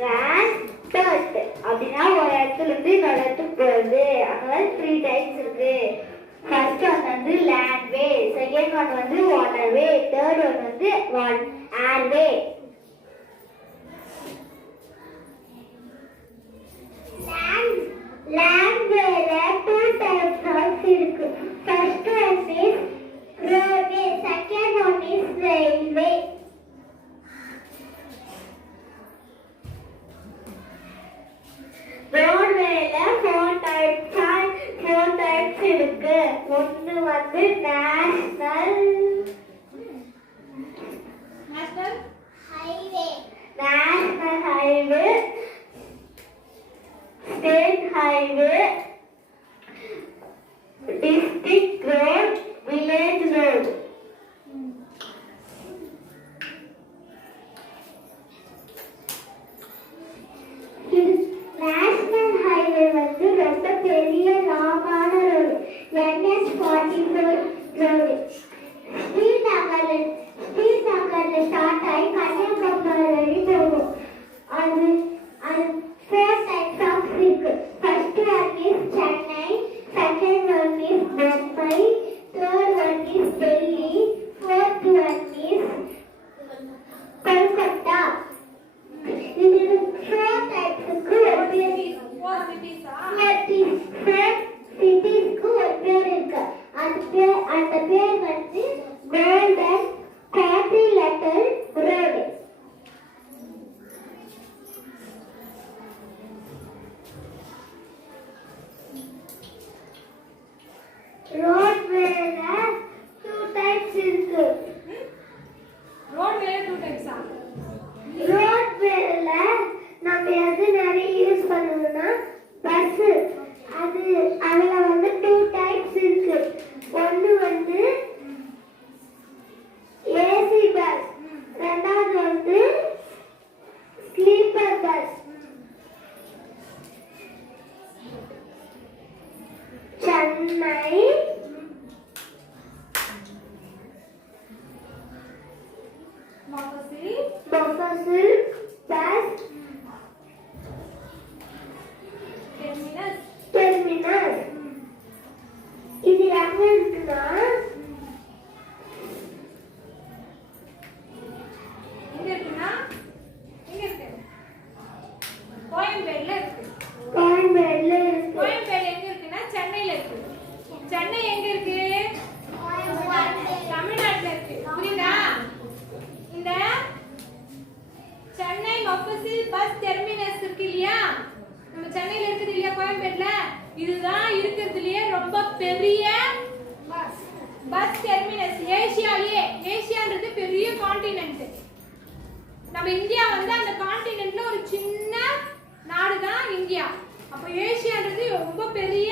transport அப்படின்னா ஒரு இடத்துல இருந்து இன்னொரு இடத்துக்கு போறது. அதனால 3 டைப்ஸ் இருக்கு. ஃபர்ஸ்ட் ஒன் வந்து லேண்ட்வே, செகண்ட் ஒன் வந்து வாட்டர்வே, தேர்ட் ஒன் வந்து ஏர்வே. லேண்ட்வேல 2 டைப்ஸ் இருக்கு. First one is roadway, second one is railway. roadwayல 4 types இருக்கு. ஒன்னு வந்து national highway, state highway, district road, village road. National highway வந்து ரொம்ப பெரிய லாங்கான ரோடு, NH44 ரோடு. ஸ்ரீநகர்ல ஸ்டார்ட் ஆகி கன்னியாகுமரி வரை போகும். அது 4 டைப்ஸ் ஆஃப் இருக்கு. First one is Chennai, second one is Mumbai, third one is Delhi, fourth one is Kolkata. இது 4 டைப்ஸ்க்கு ஒரு பேர் சிட்டிஸ்க்கு ஒரு பேர் இருக்கு. அந்த பேர் வந்து கோல்டன் குவாட்ரிலேட்டரல் ரோடு. ரோட்வேல 2 டைப்ஸ் இருக்கு. ரோட்வேல 2 டைப்ஸா? ரோட்வேல நம்ம எது நிறைய யூஸ் பண்ணுவோம்னா பஸ். அதுல வந்து 2 டைப்ஸ் இருக்கு. ஒன்னு வந்து ஏசி பஸ், ரெண்டாவது வந்து sleeper bus. Chennai, mofussil bus, terminus. இது எங்க இருக்குன்னா கோயம்பேடுல இருக்கு. கோயம்பேடுல இருக்கு. கோயம்பேடு எங்க இருக்குன்னா சென்னையில இருக்கு. சென்னை எங்க இருக்கு? தமிழ்நாட்டுல இருக்கு. புரியுதா? இந்த சென்னை மொஃபசில் பஸ் டெர்மினஸ் இருக்கு இல்லையா, நம்ம சென்னையில இருக்குது இல்லையா கோயம்பேடுல, இதுதான் இருக்கிறதுலயே ரொம்ப பெரிய பஸ் டெர்மினஸ் ஏசியாலயே. ஏசியான்றது பெரிய கான்டினென்ட். நம்ம இந்தியா வந்து அந்த கான்டினென்ட்ல ஒரு சின்ன நாடு தான் இந்தியா. அப்ப ஏசியான்றது ரொம்ப பெரிய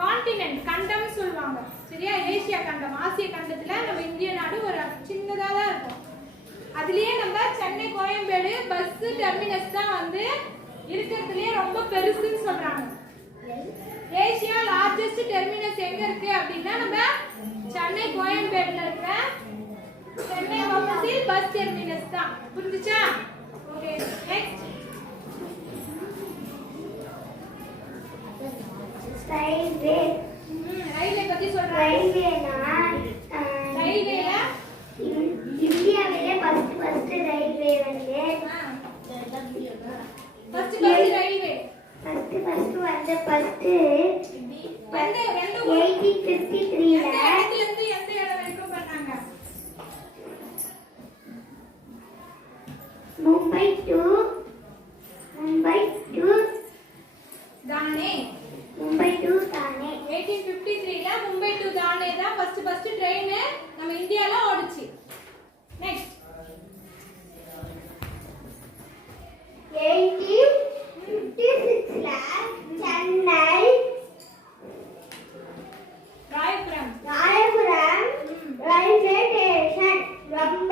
கான்டினென்ட், கண்டம் சொல்லுவாங்க. சரியா? ஏசியா கண்டம், ஆசிய கண்டத்துல நம்ம இந்திய நாடு ஒரு சின்னதா தான் இருக்கும். அதுலயே நம்ம சென்னை கோயம்பேடு பஸ் டெர்மினஸ் தான் வந்து இருக்கிறதுலயே ரொம்ப பெருசுன்னு சொல்றாங்க. ஏசியா லார்ஜஸ்ட் டெர்மினஸ் எங்க இருக்கு அப்படின்னா நம்ம சென்னை கோயம்பேடுல இருக்க சென்னை மொஃபசில் பஸ் டெர்மினஸ் தான். புரிஞ்சுச்சா? Okay, next railway. ரயில்வே பத்தி சொல்றேன். ரயில்வேல இந்தியாவிலே ஃபர்ஸ்ட் ரயில்வே வந்து ஃபர்ஸ்ட் ரயில்வே ஃபர்ஸ்ட் வந்து 1853ல இடத்துல இருந்து எந்த இடம் வரைக்கும் பண்ணாங்க? மும்பை டு தானே. மும்பை டு தானே. 1853ல மும்பை டு தானே தான் ஃபர்ஸ்ட் ட்ரெயின் நம்ம இந்தியால ஓடுச்சு. நெக்ஸ்ட் 1856ல சென்னை ராயபுரம் ரயில்வே ஸ்டேஷன் ரொம்ப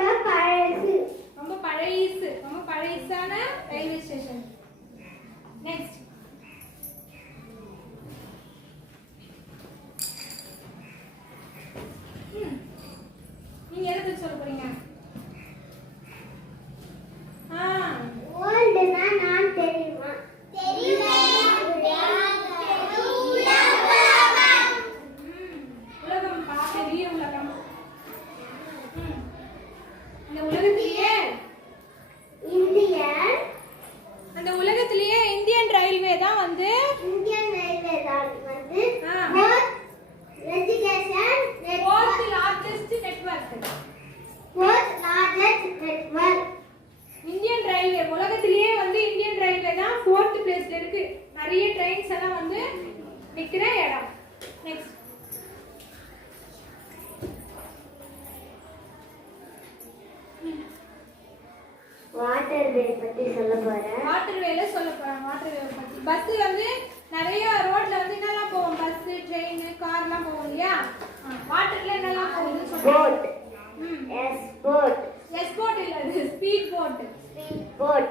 பழையசான ரயில்வே ஸ்டேஷன். நெக்ஸ்ட் நீங்க எதை பத்தி சொல்ல போறீங்க? நிக்கிற இடம். நெக்ஸ்ட் வாட்டர்வே பத்தி சொல்ல போறேன். வாட்டர்வேல சொல்ல போறேன். வாட்டர்வே பத்தி பஸ் வந்து நிறைய ரோட்ல வந்து என்னலாம் போவோம், பஸ், ட்ரெயின், கார்லாம் போவோம் இல்லையா? வாட்டர்ல என்னலாம் போகுதுன்னு சொல்லுங்க. Boat, yes boat, yes boat இல்ல, அது speed boat. Speed boat,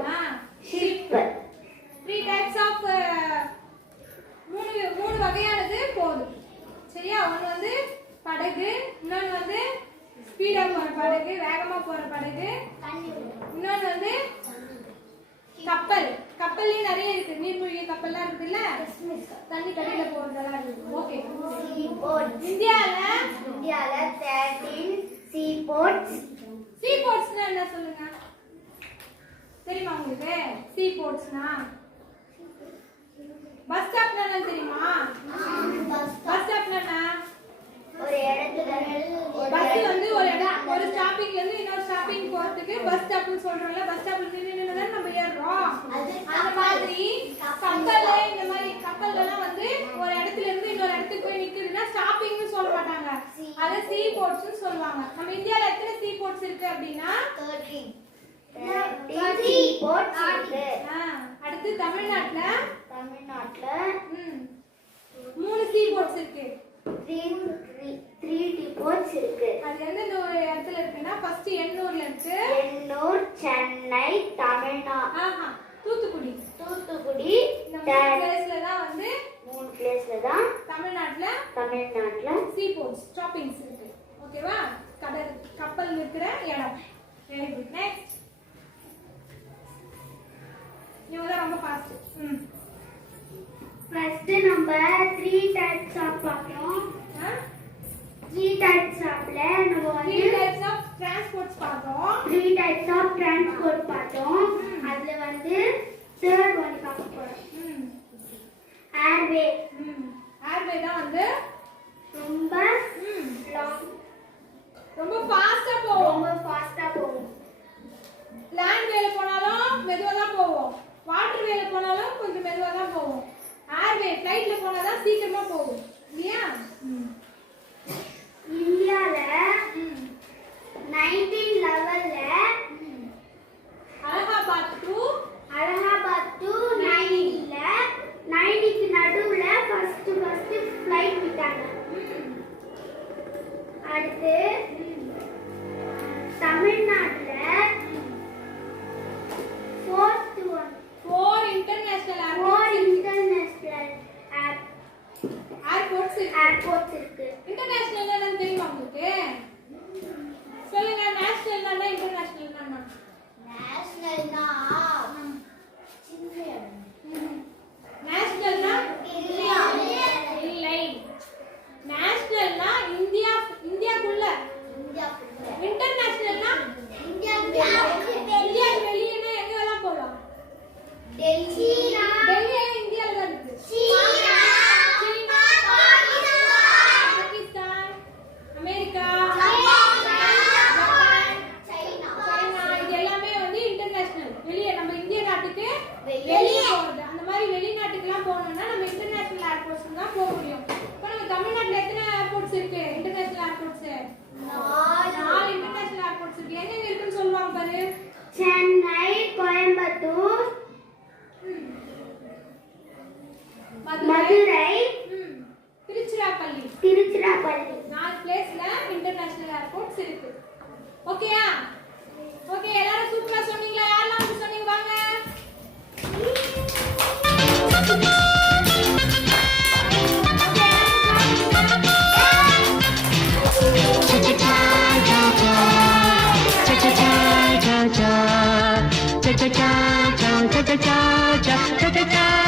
ship. 3 types of மூணு வகையானது போகுது. சரியா? ஒன்னு வந்து படகு, இன்னொன்னு வந்து ஸ்பீடா போற படகு, வேகமா போற படகு, இன்னொன்னு வந்து கப்பல். கப்பல்லே நிறைய இருக்கு, நீர்மூழ்கி கப்பல்லாம் இருக்குல்ல, தண்ணி கடியில போறதெல்லாம் இருக்கு. ஓகே. இந்தியால 13 சீ போர்ட்ஸ். சீ போர்ட்ஸ்னா என்ன சொல்லுங்க? தெரியுமா உங்களுக்கு? சீ போர்ட்ஸ்னா பஸ் ஸ்டாப்னா என்ன தெரியுமா? பஸ் ஸ்டாப்னா என்ன? ஒரு இடத்துல பஸ் வந்து ஒரு ஸ்டாப்பிங்ல இருந்து இன்னொரு ஸ்டாப்பிங் போறதுக்கு பஸ் ஸ்டாப்னு சொல்றோம்ல. பஸ் ஸ்டாப்ல நின்னு நம்ம ஏறுறோம். அந்த மாதிரி கப்பல்ல, இந்த மாதிரி கப்பல்லலாம் வந்து ஒரு இடத்துல இருந்து இன்னொரு இடத்துக்கு போய் நிக்குதுன்னா ஸ்டாப்பிங்னு சொல்ல மாட்டாங்க, அத சீ போர்ட்ஸ்னு சொல்லுவாங்க. நம்ம இந்தியால எத்தனை சீ போர்ட்ஸ் இருக்கு அப்படின்னா 13 சீ போர்ட்ஸ் இருக்கு. அடுத்து தமிழ்நாட்டுல 3 சீ போர்ட்ஸ் இருக்கு. 3 டீ போர்ட்ஸ் இருக்கு. அது எந்த இடத்துல இருக்குன்னா ஃபர்ஸ்ட் எண்ணூர்ல இருக்கு. எண்ணூர், சென்னை, தமிழ்நாடு, தூத்துக்குடி. இந்த 3 பிளேஸ்ல தான் தமிழ்நாட்டுல சீ போர்ட்ஸ் ஸ்டாப்பிங்ஸ் இருக்கு. ஓகேவா? கப்பல் இருக்கிற இடம். Very good. நெக்ஸ்ட் இவங்க தான் ரொம்ப ஃபாஸ்ட். ஃபர்ஸ்ட் நம்ம 3 டைப்ஸ் ஆஃப் பார்த்தோம். 3 டைப்ஸ் ஆஃப்ல நம்ம வந்து 3 டைப்ஸ் ஆஃப் டிரான்ஸ்போர்ட்ஸ் பார்த்தோம். 3 டைப்ஸ் ஆஃப் டிரான்ஸ்போர்ட் பார்த்தோம். அதுல வந்து தேர்ட் ஒன் பார்க்க போறோம். ஏர்வே. ஏர்வே தான் வந்து ரொம்ப லாங், ரொம்ப ஃபாஸ்டா போகும். லேண்ட் வேல போனாலும் மெதுவா தான் போவோம். வாட்டர் வேல போனாலும் கொஞ்சம் மெதுவா தான் போவோம். ஏர்வே ஃளைட்ல போனா தான் சீக்கிரமா போகும் இல்லையா? இந்தியால 1911ல அலகாபாத் டு 90ல 90க்கு நடுவுல ஃபர்ஸ்ட் ஃளைட் விட்டாங்க. அடுத்து தமிழ்நாட்டுல 4 இன்டர்நேஷனல் ஏர்போர்ட்ஸ் இருக்கு. இன்டர்நேஷனல் என்னன்னு தெரியுமா உங்களுக்கு? சொல்லுங்க. நேஷனல் என்ன, இன்டர்நேஷனல் என்ன? நேஷனல்னா நேஷனல்னா இல்லை. நேஷனல்னா இந்தியாக்குள்ள. இன்டர்நேஷனல்னா இந்தியா வெளியேனா எங்க வேணா போலாம். டெல்லி இந்தியால தான் இருக்கு. பாகிஸ்தான், அமெரிக்கா, ஜப்பான், சைனா, இது எல்லாமே வந்து இன்டர்நேஷனல். வெளியே நம்ம இந்திய நாட்டுக்கு வெளியே போறது. அந்த மாதிரி வெளிநாட்டுக்குலாம் போகணும்னா நம்ம இன்டர்நேஷனல் ஏர்போர்ட்ஸ் தான் போக முடியும். இப்போ நம்ம தமிழ்நாட்டுல எத்தனை ஏர்போர்ட்ஸ் இருக்கு? இன்டர்நேஷனல் ஏர்போர்ட்ஸ் 4 இன்டர்நேஷனல் ஏர்போர்ட்ஸ் இருக்கு. எங்க இருக்குன்னு சொல்லுவாங்க பாரு. சென்னை, கோயம்புத்தூர், மதுரை, திருச்சிராப்பள்ளி. 4 பிளேஸ்ல இன்டர்நேஷனல் ஏர்போர்ட்ஸ் இருக்கு. ஓகேயா? ஓகே, எல்லாரும் சூப்பரா சொன்னீங்களா? யாரெல்லாம் வந்து சொன்னீங்க வாங்க. cha cha cha cha cha cha cha cha cha cha cha cha cha